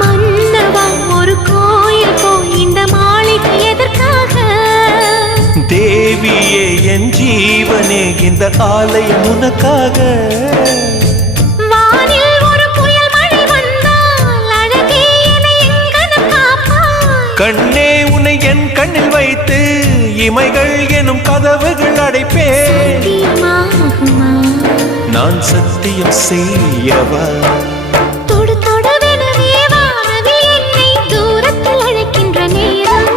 மன்னவா ஒரு கோயில் போய் இந்த மாளிகை எதற்காக? தேவியே என் ஜீவனே இந்த ஆலயம் உனக்காக. வானில் ஒரு புயல் மழை வந்தால் அழகே என்னை எங்கனம் காப்பாய். கண்ணே உன்னை என் கண்ணில் வைத்து இமைகள் எனும் கதவுகள் அடைப்பேன். சத்தியமாகுமா? நான் சத்தியம் செய்யவா? தொடு தொடுவெனவே வானவில் என்னை தூரத்தில் அழைக்கின்ற நேரம்.